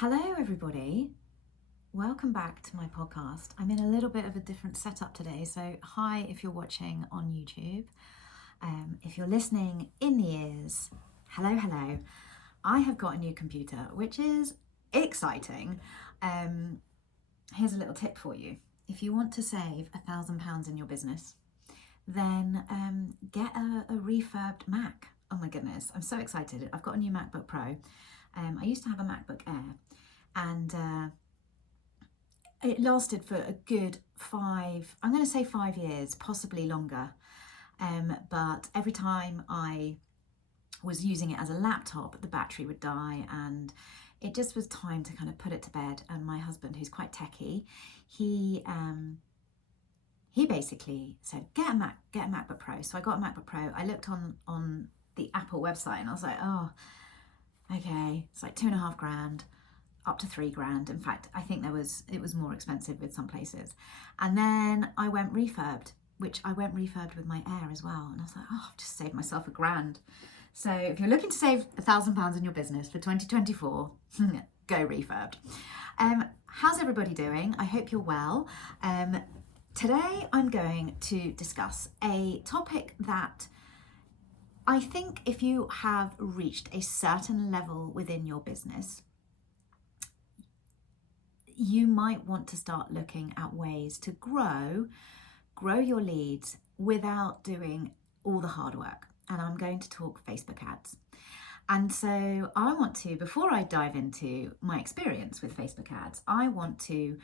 Hello, everybody. Welcome back to my podcast. I'm in a little bit of a different setup today. So, hi if you're watching on YouTube. If you're listening in the ears, hello. I have got a new computer, which is exciting. Here's a little tip for you. If you want to save £1,000 in your business, then get a refurbed Mac. Oh my goodness, I'm so excited. I've got a new MacBook Pro. I used to have a MacBook Air, and it lasted for a good I'm going to say 5 years, possibly longer. But every time I was using it as a laptop, the battery would die, and it just was time to kind of put it to bed. And my husband, who's quite techie, he basically said, get a MacBook Pro. So I got a MacBook Pro. I looked on the Apple website and I was like, oh, okay, it's like £2,500, up to £3,000. In fact, I think it was more expensive with some places. And then I went refurbed, which I went refurbed with my Air as well. And I was like, oh, I've just saved myself £1,000. So if you're looking to save £1,000 in your business for 2024, go refurbed. How's everybody doing? I hope you're well. Today I'm going to discuss a topic that I think if you have reached a certain level within your business, you might want to start looking at ways to grow your leads without doing all the hard work. And I'm going to talk Facebook ads. And so I want to, before I dive into my experience with Facebook ads, I want to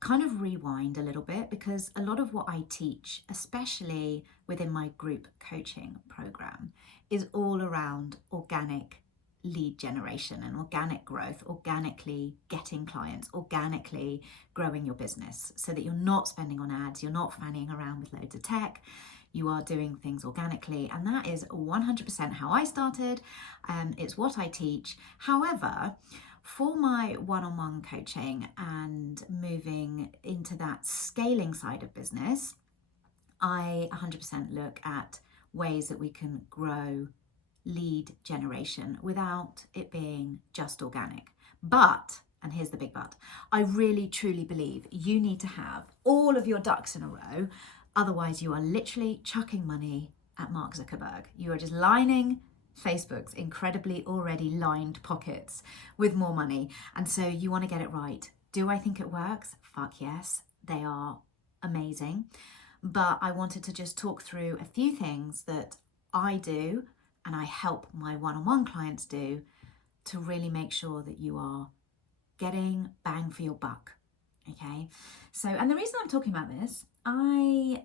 kind of rewind a little bit, because a lot of what I teach, especially within my group coaching program, is all around organic lead generation and organic growth, organically getting clients, organically growing your business, so that you're not spending on ads, you're not fanning around with loads of tech, you are doing things organically. And that is 100% how I started. It's what I teach. However, for my one-on-one coaching and moving into that scaling side of business, I 100% look at ways that we can grow lead generation without it being just organic. But, and here's the big but, I really truly believe you need to have all of your ducks in a row. Otherwise, you are literally chucking money at Mark Zuckerberg. You are just lining Facebook's incredibly already lined pockets with more money. And so you want to get it right. Do I think it works? Fuck yes, they are amazing. But I wanted to just talk through a few things that I do and I help my one-on-one clients do to really make sure that you are getting bang for your buck. Okay. So, and the reason I'm talking about this, I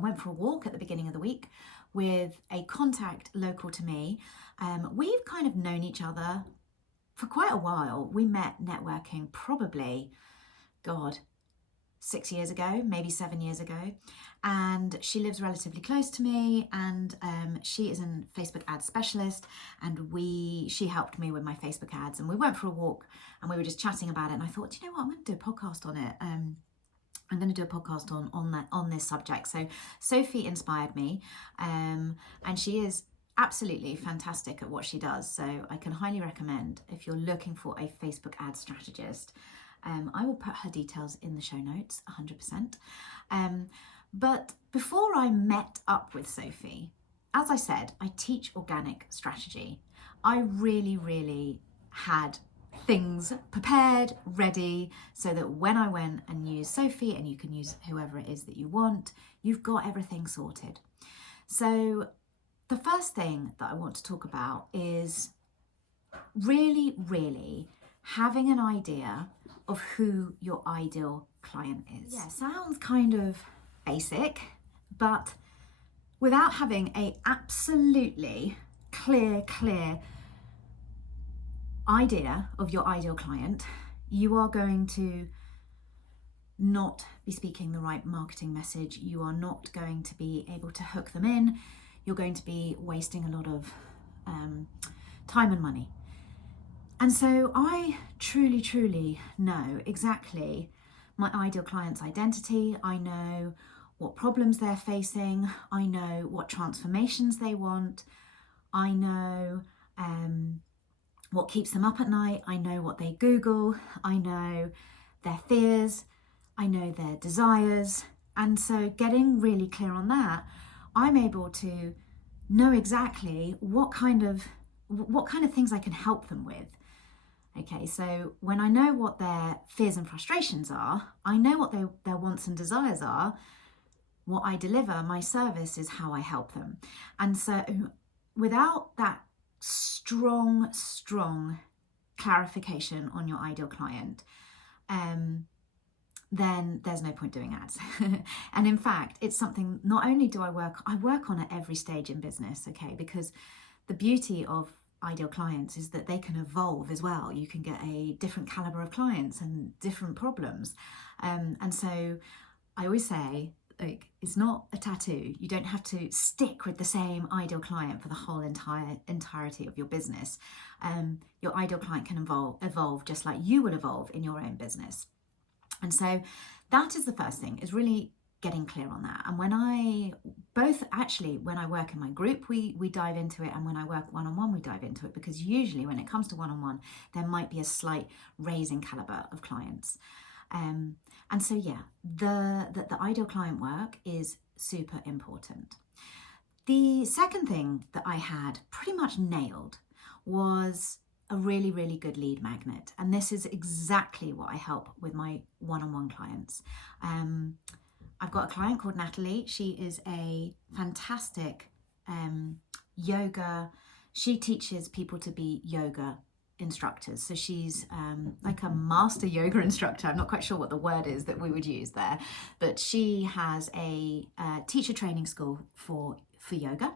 went for a walk at the beginning of the week with a contact local to me. We've kind of known each other for quite a while. We met networking probably, 6 years ago, maybe 7 years ago. And she lives relatively close to me, and she is a Facebook ad specialist, and she helped me with my Facebook ads, and we went for a walk and we were just chatting about it. And I thought, you know what, I'm going to do a podcast on it. I'm going to do a podcast on this subject. So Sophie inspired me, and she is absolutely fantastic at what she does. So I can highly recommend, if you're looking for a Facebook ad strategist. I will put her details in the show notes, 100%. But before I met up with Sophie, as I said, I teach organic strategy. I really had things prepared, ready, so that when I went and used Sophie, and you can use whoever it is that you want, you've got everything sorted. So the first thing that I want to talk about is really having an idea of who your ideal client is. Yeah, sounds kind of basic, but without having a absolutely clear idea of your ideal client, you are going to not be speaking the right marketing message. You are not going to be able to hook them in. You're going to be wasting a lot of time and money. And so I truly know exactly my ideal client's identity. I know what problems they're facing. I know what transformations they want. I know what keeps them up at night. I know what they Google. I know their fears. I know their desires. And so getting really clear on that, I'm able to know exactly what kind of things I can help them with. Okay, so when I know what their fears and frustrations are, I know what their wants and desires are. What I deliver, my service, is how I help them. And so without that strong clarification on your ideal client, then there's no point doing ads. And in fact, it's something, not only do I work on at every stage in business, okay, because the beauty of ideal clients is that they can evolve as well. You can get a different caliber of clients and different problems. And so I always say, like, it's not a tattoo. You don't have to stick with the same ideal client for the whole entirety of your business. Your ideal client can evolve just like you will evolve in your own business. And so that is the first thing, is really getting clear on that. And when I work in my group, we dive into it, and when I work one-on-one, we dive into it, because usually when it comes to one-on-one, there might be a slight raising caliber of clients. And so yeah, the ideal client work is super important. The second thing that I had pretty much nailed was a really, really good lead magnet. And this is exactly what I help with my one-on-one clients. I've got a client called Natalie. She is a fantastic yoga. She teaches people to be yoga instructors. So she's like a master yoga instructor. I'm not quite sure what the word is that we would use there, but she has a teacher training school for yoga.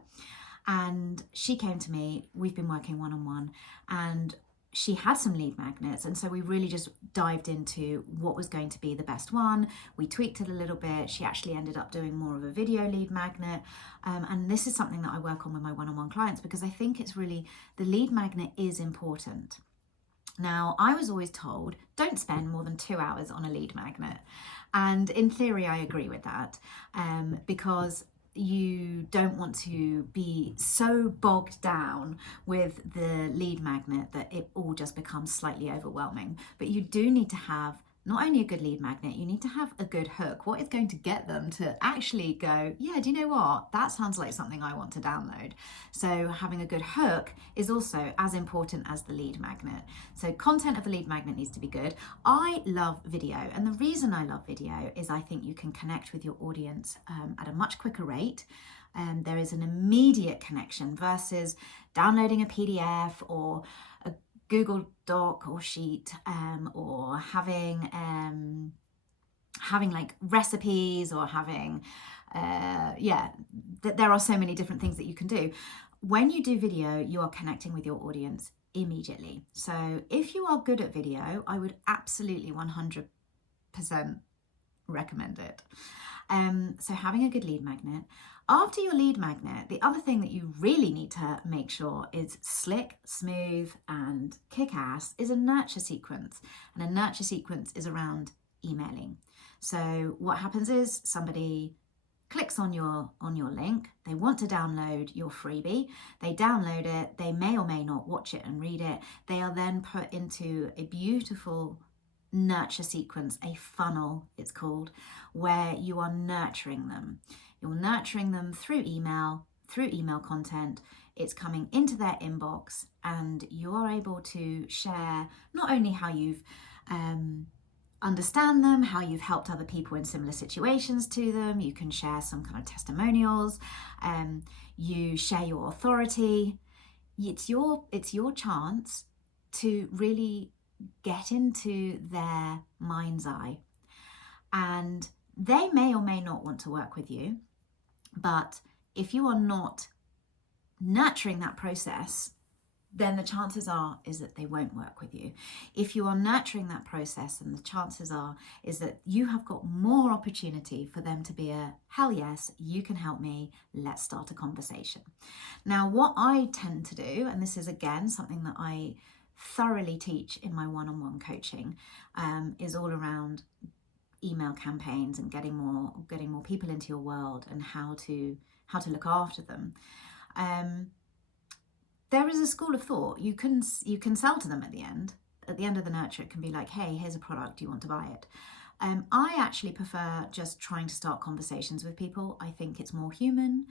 And she came to me, we've been working one-on-one, and she had some lead magnets. And so we really just dived into what was going to be the best one. We tweaked it a little bit. She actually ended up doing more of a video lead magnet. And this is something that I work on with my one-on-one clients, because I think it's really, the lead magnet is important. Now, I was always told, don't spend more than 2 hours on a lead magnet. And in theory, I agree with that, because you don't want to be so bogged down with the lead magnet that it all just becomes slightly overwhelming. But you do need to have not only a good lead magnet, you need to have a good hook. What is going to get them to actually go, yeah, do you know what? That sounds like something I want to download. So having a good hook is also as important as the lead magnet. So content of the lead magnet needs to be good. I love video. And the reason I love video is I think you can connect with your audience at a much quicker rate. There is an immediate connection versus downloading a PDF or a Google Doc or sheet, or having like recipes, or having there are so many different things that you can do. When you do video, you are connecting with your audience immediately. So if you are good at video, I would absolutely 100% recommend it. So having a good lead magnet. After your lead magnet, the other thing that you really need to make sure is slick, smooth, and kick-ass is a nurture sequence. And a nurture sequence is around emailing. So what happens is somebody clicks on your link, they want to download your freebie, they download it, they may or may not watch it and read it. They are then put into a beautiful nurture sequence, a funnel it's called, where you are nurturing them. You're nurturing them through email content. It's coming into their inbox, and you are able to share not only how you've understand them, how you've helped other people in similar situations to them. You can share some kind of testimonials. You share your authority. It's your chance to really get into their mind's eye. And they may or may not want to work with you, but if you are not nurturing that process, then the chances are is that they won't work with you. If you are nurturing that process, then the chances are is that you have got more opportunity for them to be a, hell yes, you can help me, let's start a conversation. Now, what I tend to do, and this is again something that I thoroughly teach in my one-on-one coaching, is all around email campaigns and getting more people into your world and how to look after them. there is a school of thought. You can sell to them at the end. At the end of the nurture, it can be like, hey, here's a product, do you want to buy it? I actually prefer just trying to start conversations with people. I think it's more human.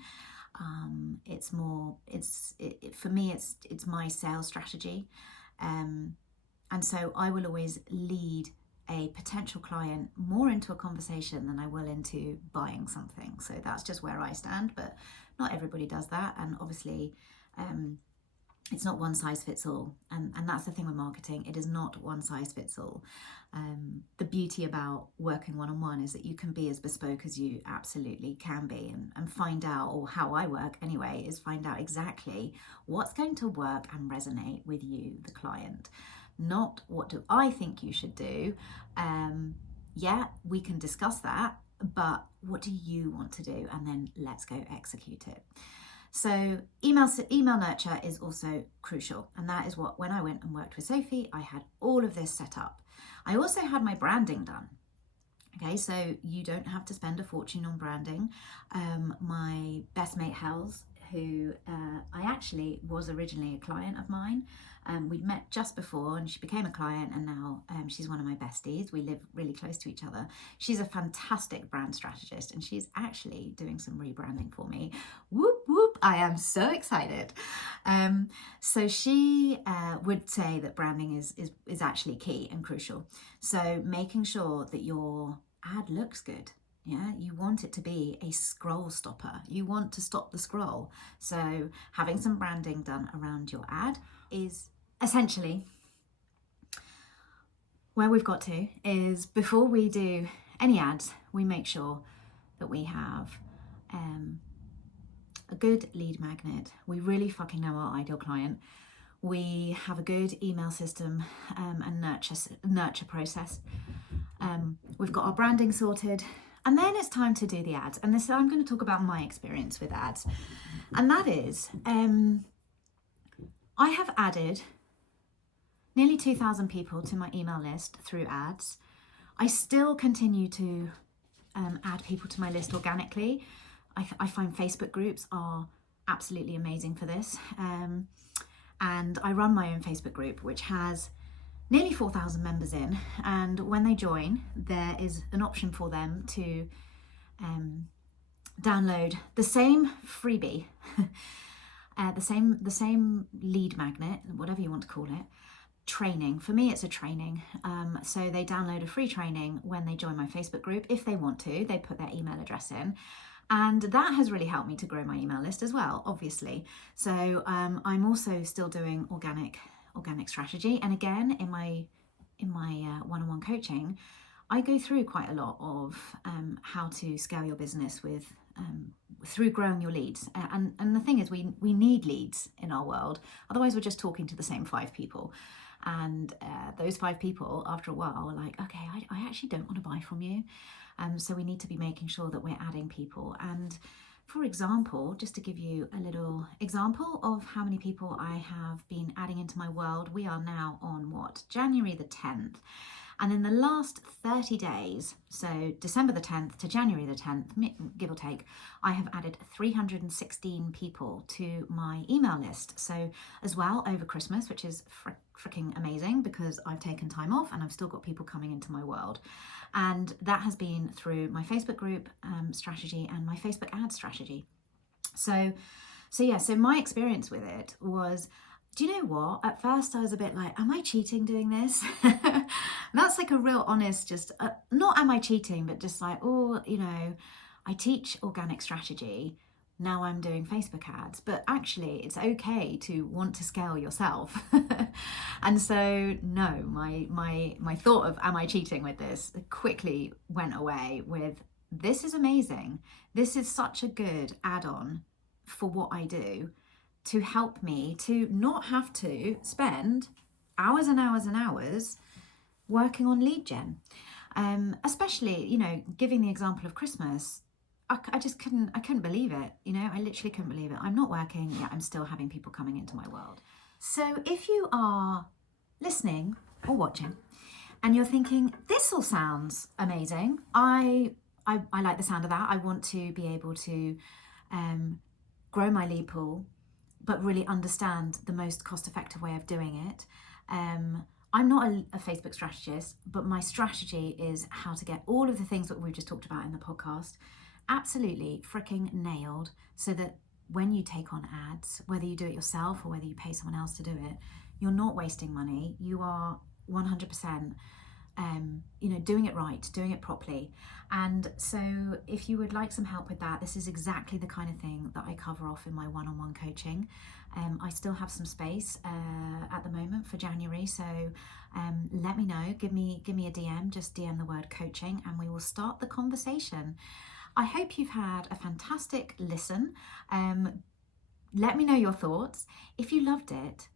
For me, it's my sales strategy. And so I will always lead a potential client more into a conversation than I will into buying something. So that's just where I stand, but not everybody does that. And obviously, it's not one size fits all. And that's the thing with marketing. It is not one size fits all. The beauty about working one-on-one is that you can be as bespoke as you absolutely can be, and find out, or how I work anyway, is find out exactly what's going to work and resonate with you, the client. Not what do I think you should do. Yeah, we can discuss that, but what do you want to do? And then let's go execute it. So email nurture is also crucial. And that is what, when I went and worked with Sophie, I had all of this set up. I also had my branding done. Okay, so you don't have to spend a fortune on branding. My best mate Hells, who I actually was originally a client of mine. We'd met just before and she became a client, and now she's one of my besties. We live really close to each other. She's a fantastic brand strategist, and she's actually doing some rebranding for me. Whoop, whoop, I am so excited. So she would say that branding is actually key and crucial. So making sure that your ad looks good. Yeah, you want it to be a scroll stopper. You want to stop the scroll. So having some branding done around your ad is essentially where we've got to. Is before we do any ads, we make sure that we have a good lead magnet. We really fucking know our ideal client. We have a good email system and nurture process. We've got our branding sorted. And then it's time to do the ads. And this, I'm going to talk about my experience with ads. And that is, I have added nearly 2,000 people to my email list through ads. I still continue to add people to my list organically. I find Facebook groups are absolutely amazing for this. And I run my own Facebook group, which has nearly 4,000 members in, and when they join, there is an option for them to download the same freebie, the same lead magnet, whatever you want to call it, training. For me, it's a training. So they download a free training when they join my Facebook group. If they want to, they put their email address in. And that has really helped me to grow my email list as well, obviously. So I'm also still doing organic strategy. And again, in my one-on-one coaching, I go through quite a lot of how to scale your business with through growing your leads. And the thing is, we need leads in our world. Otherwise, we're just talking to the same 5 people. And those 5 people, after a while, are like, okay, I actually don't want to buy from you. So we need to be making sure that we're adding people. And for example, just to give you a little example of how many people I have been adding into my world, we are now on January the 10th. And in the last 30 days, so December the 10th to January the 10th, give or take, I have added 316 people to my email list. So as well over Christmas, which is freaking amazing because I've taken time off and I've still got people coming into my world. And that has been through my Facebook group strategy and my Facebook ad strategy. So my experience with it was, do you know what? At first I was a bit like, am I cheating doing this? That's like a real honest, just not am I cheating, but just like, oh, I teach organic strategy. Now I'm doing Facebook ads, but actually it's okay to want to scale yourself. And so no, my thought of am I cheating with this quickly went away with, this is amazing. This is such a good add-on for what I do to help me to not have to spend hours and hours and hours working on lead gen. Especially, giving the example of Christmas, I just couldn't believe it. I literally couldn't believe it. I'm not working, yet I'm still having people coming into my world. So if you are listening or watching and you're thinking, this all sounds amazing, I like the sound of that. I want to be able to grow my lead pool, but really understand the most cost-effective way of doing it. I'm not a Facebook strategist, but my strategy is how to get all of the things that we've just talked about in the podcast absolutely freaking nailed, so that when you take on ads, whether you do it yourself or whether you pay someone else to do it, you're not wasting money. You are 100% doing it right, doing it properly. And so if you would like some help with that, this is exactly the kind of thing that I cover off in my one-on-one coaching. I still have some space at the moment for January, so let me know, give me a DM, just DM the word coaching and we will start the conversation. I hope you've had a fantastic listen. Let me know your thoughts. If you loved it,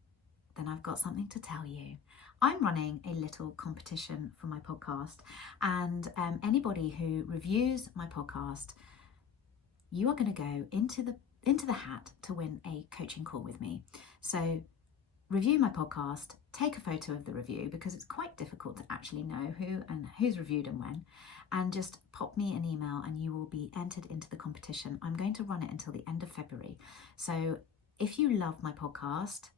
then I've got something to tell you. I'm running a little competition for my podcast, and anybody who reviews my podcast, you are going to go into the hat to win a coaching call with me. So review my podcast, take a photo of the review, because it's quite difficult to actually know who's reviewed and when, and just pop me an email and you will be entered into the competition. I'm going to run it until the end of February. So if you love my podcast,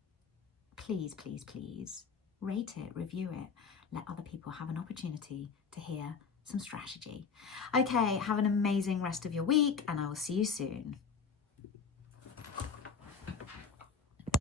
please, please, please rate it, review it, let other people have an opportunity to hear some strategy. Okay, have an amazing rest of your week and I will see you soon.